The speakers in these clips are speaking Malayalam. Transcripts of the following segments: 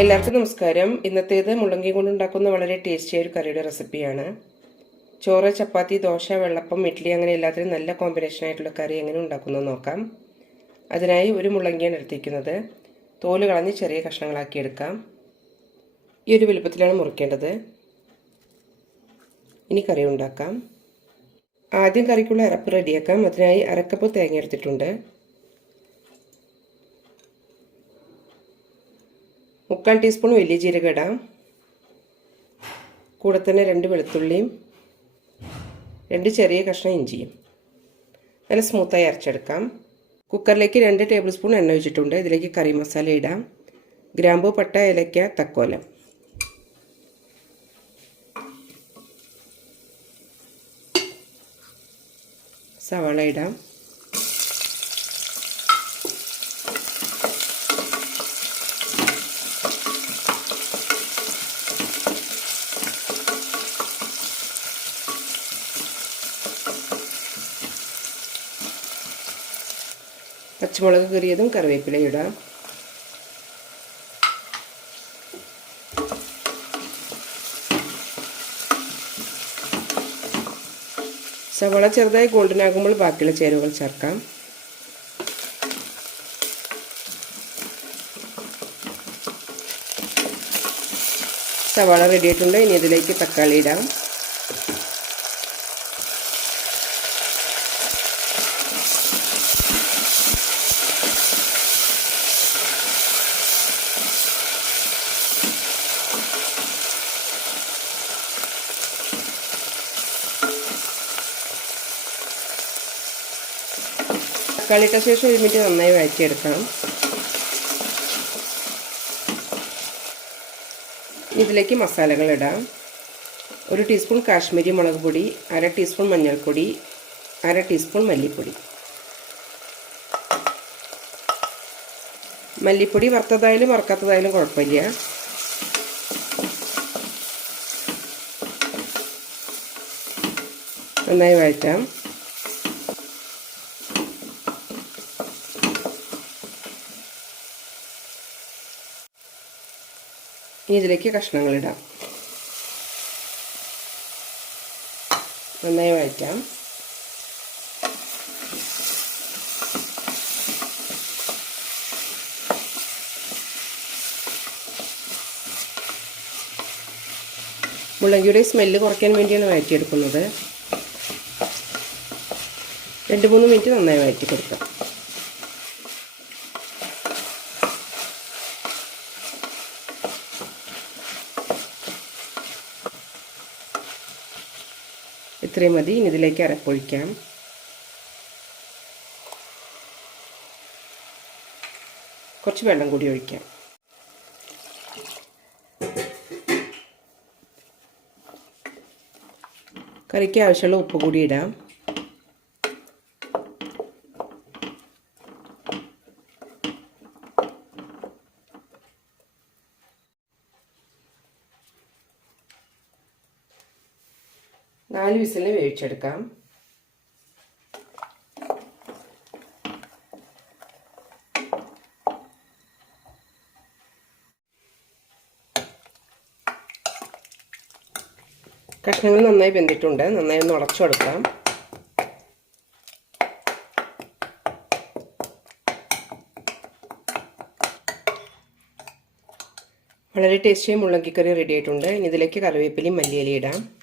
എല്ലാവർക്കും നമസ്കാരം. ഇന്നത്തേത് മുളങ്കി കൊണ്ടുണ്ടാക്കുന്ന വളരെ ടേസ്റ്റിയായ ഒരു കറിയുടെ റെസിപ്പിയാണ്. ചോറ് ചപ്പാത്തി ദോശ വെള്ളപ്പം ഇഡ്ഡലി അങ്ങനെ എല്ലാത്തിനും നല്ല കോമ്പിനേഷൻ ആയിട്ടുള്ള കറി എങ്ങനെ ഉണ്ടാക്കുന്നത് നോക്കാം. അതിനായി ഒരു മുളങ്കിയാണ് എടുത്തിരിക്കുന്നത്. തോൽ കളഞ്ഞ് ചെറിയ കഷ്ണങ്ങളാക്കി എടുക്കാം. ഈ ഒരു വലുപ്പത്തിലാണ് മുറിക്കേണ്ടത്. ഇനി കറി ഉണ്ടാക്കാം. ആദ്യം കറിക്കുള്ള അരപ്പ് റെഡിയാക്കാം അതിനായി അരക്കപ്പ് തേങ്ങ എടുത്തിട്ടുണ്ട്. മുക്കാൽ ടീസ്പൂൺ വലിയ ജീരകം ഇടാം കൂടെ തന്നെ രണ്ട് വെളുത്തുള്ളിയും രണ്ട് ചെറിയ കഷ്ണം ഇഞ്ചിയും. നല്ല സ്മൂത്തായി അരച്ചെടുക്കാം. കുക്കറിലേക്ക് രണ്ട് ടേബിൾ സ്പൂൺ എണ്ണ ഒഴിച്ചിട്ടുണ്ട്. ഇതിലേക്ക് കറി മസാല ഇടാം. ഗ്രാമ്പു പട്ട ഏലക്ക തക്കോലം. സവാള ഇടാം. പച്ചമുളക് കീറിയതും കറിവേപ്പില ഇടാം സവാള ചെറുതായി ഗോൾഡൻ ആകുമ്പോൾ ബാക്കിയുള്ള ചേരുവകൾ ചേർക്കാം. സവാള റെഡിയായിട്ടുണ്ട് ഇനി ഇതിലേക്ക് തക്കാളി ഇടാം. തക്കാളി ഇട്ട ശേഷം ഒരു മിനിറ്റ് നന്നായി വഴറ്റിയെടുക്കണം. ഇതിലേക്ക് മസാലകൾ ഇടാം. ഒരു ടീസ്പൂൺ കാശ്മീരി മുളക് പൊടി അര ടീസ്പൂൺ മഞ്ഞൾപ്പൊടി അര ടീസ്പൂൺ മല്ലിപ്പൊടി. മല്ലിപ്പൊടി വറുത്തതായാലും വറുക്കാത്തതായാലും കുഴപ്പമില്ല. നന്നായി വഴറ്റാം. ഇനി ഇതിലേക്ക് കഷ്ണങ്ങൾ ഇടാം. നന്നായി വഴറ്റാം. മുളകിയുടെ സ്മെല്ല് കുറയ്ക്കാൻ വേണ്ടിയാണ് വഴറ്റിയെടുക്കുന്നത്. രണ്ട് മൂന്ന് മിനിറ്റ് നന്നായി വഴറ്റി കൊടുക്കാം ഇത്രയും മതി. ഇനി ഇതിലേക്ക് അരപ്പൊഴിക്കാം. കുറച്ച് വെള്ളം കൂടി ഒഴിക്കാം. കറിക്ക് ആവശ്യമുള്ള ഉപ്പ് കൂടി ഇടാം. നാല് വിസിലിന് വേവിച്ചെടുക്കാം. കഷ്ണങ്ങൾ നന്നായി വെന്തിട്ടുണ്ട്. നന്നായി ഒന്ന് ഉടച്ചു കൊടുക്കാം വളരെ ടേസ്റ്റിയായ മുള്ളങ്കിക്കറി റെഡി ആയിട്ടുണ്ട്. ഇനി ഇതിലേക്ക് കറിവേപ്പിലയും മല്ലിയിലയും ഇടാം.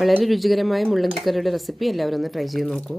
വളരെ രുചികരമായ മുള്ളങ്കിക്കറിയുടെ റെസിപ്പി എല്ലാവരും ഒന്ന് ട്രൈ ചെയ്ത് നോക്കൂ.